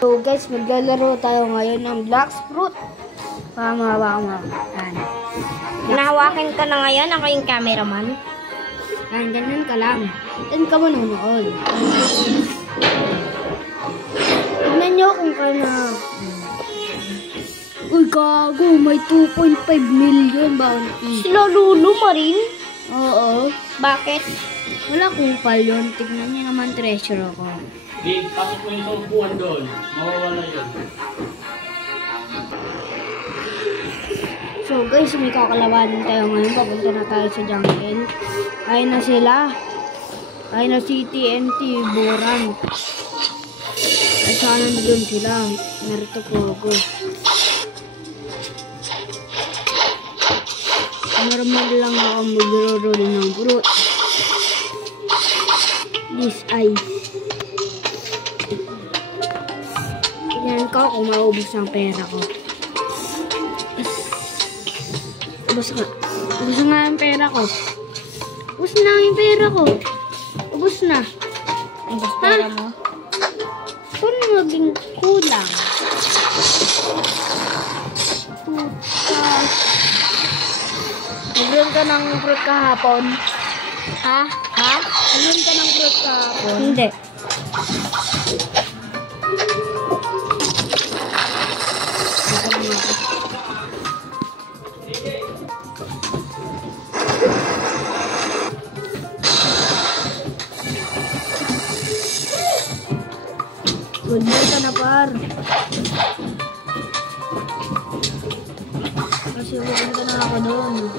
So guys, maglalaro tayo ngayon ng Blox Fruit. Pamahawa mo. Nahawakin ka na ngayon, ako yung cameraman. Ganyan ka lang. Yan ka manonood. Tignan nyo kung na. Uy, gago. May 2.5 million bounty. Sila Lulu Marin? Oo. Bakit? Wala kupal yun. Tignan nyo naman treasure ako. Big, pasok mo yung sumpuan doon. Mawawala yun. So guys, may kakalabanin tayo ngayon. Papunta na tayo sa jungle. Ayun na sila. Ayun na si TNT, Boran. At sana doon sila. Naruto Kogo. Normal lang ako mag-roll ng fruit. This ice. Tignan ko kung maubos ang pera ko. Ubus na ang pera ko. Ubus na ang pera ko. Ubus na. Ubus pera mo? Kung maging kulang. Nagroon ka ng fruit kahapon? Ha? Ha? Nagroon ka ng fruit kahapon? Hindi. Good night ka na, par. Kasi pupunta na ako doon.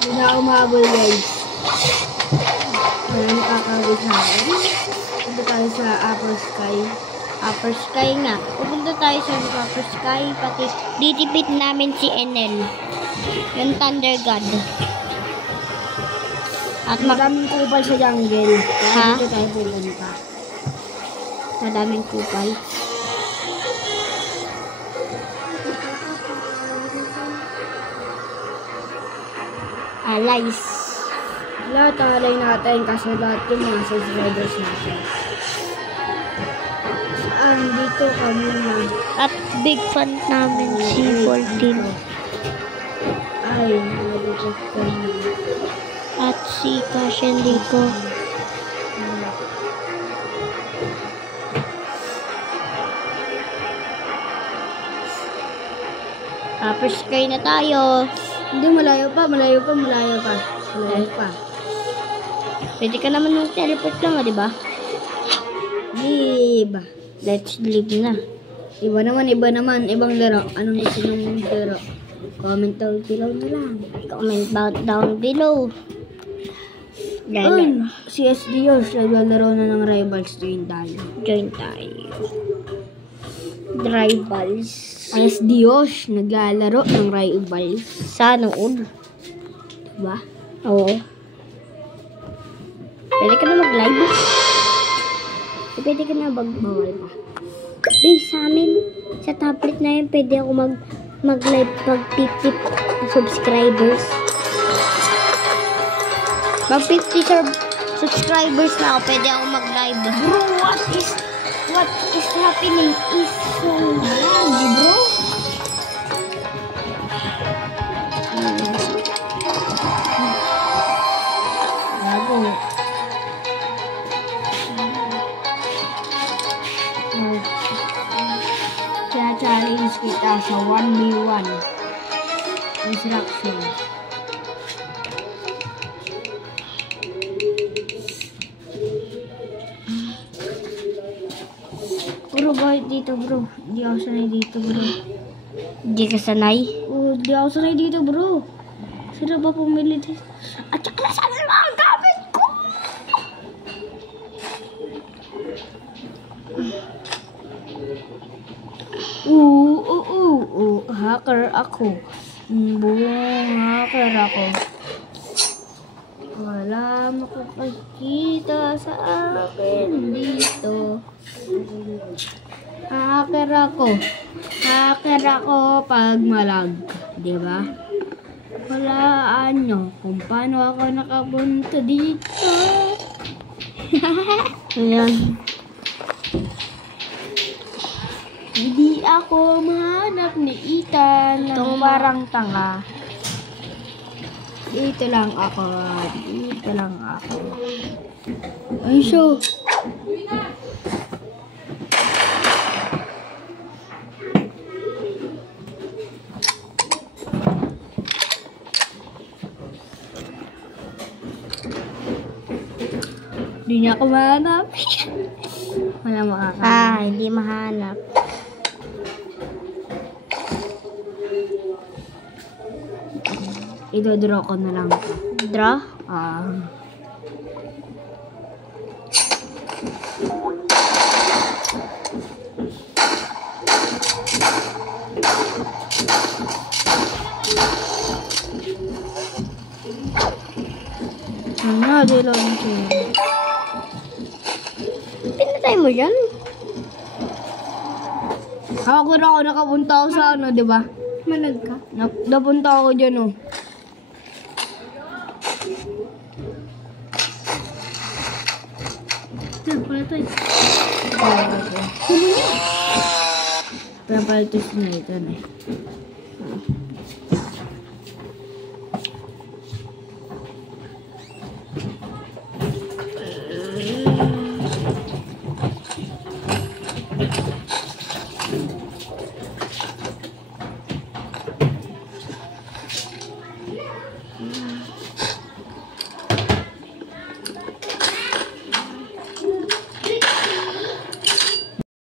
Hindi na umabol guys. Wala nakakabot sa akin. Punta tayo sa Upper Sky. Upper Sky nga. Pupunta tayo sa Upper Sky. Pati ditipid namin si Enel. Yung Thunder God. At Maraming kupal sa jungle. Ha? Dito tayo pupunta. madaming kupal. Alays. Lahat alay natin kasi lahat yung mga subscribers natin. Dito kami na. At big fan namin si 14. Ay, nag-check ko na. At si Cashen dito. Upper Sky na tayo. Hindi, malayo pa. Pwede ka naman ng teleport lang, di ba? Diba? Let's leave na. Iba naman. Ibang laro. Anong gusto nung laro? Comment down below na lang. Comment down below. Ay, si SDOs, naglalaro na ng Rivals. Join tayo. Rivals. SDOs, naglalaro ng Rivals. Sana all. Diba? Oo. Pwede ka na mag-live. Pwede ka na magbawal pa. Base sa amin, sa tablet na yun, pwede ako mag-live pag 50 subscribers. Pag 50 subscribers na ako, pwede ako mag-live. Bro, what is happening is so loud, bro. Kaya challenge kita sa 1v1 instruction. Bro, bakit dito bro? Hindi ako sanay dito bro. Hindi ka sanay? Oh, hindi ako sanay dito bro. Sino ba pumili dito? At saka nasaan ang mga gamit ko? Hacker ako. Buong hacker ako. Wala makapagkita sa akin dito. Hacker ako. Hacker ako pag malag. Diba? Walaan nyo kung paano ako nakapunta dito. Ayan. Hindi ako mahanap ni Ethan. Itong parang tanga. Dito lang ako. Dito lang ako. Ay, so. Hindi niya ako mahanap. Wala makakahanap. Hindi mahanap. Idodraw ko na lang ito. Draw? Ano, di lang ito. Pinatay mo yan? Ako na ako nakapunta ako sa ano, di ba? Malag ka? Napunta ako dyan, oh. Yan, pala tayo. Pero pala ito sinaitan, eh.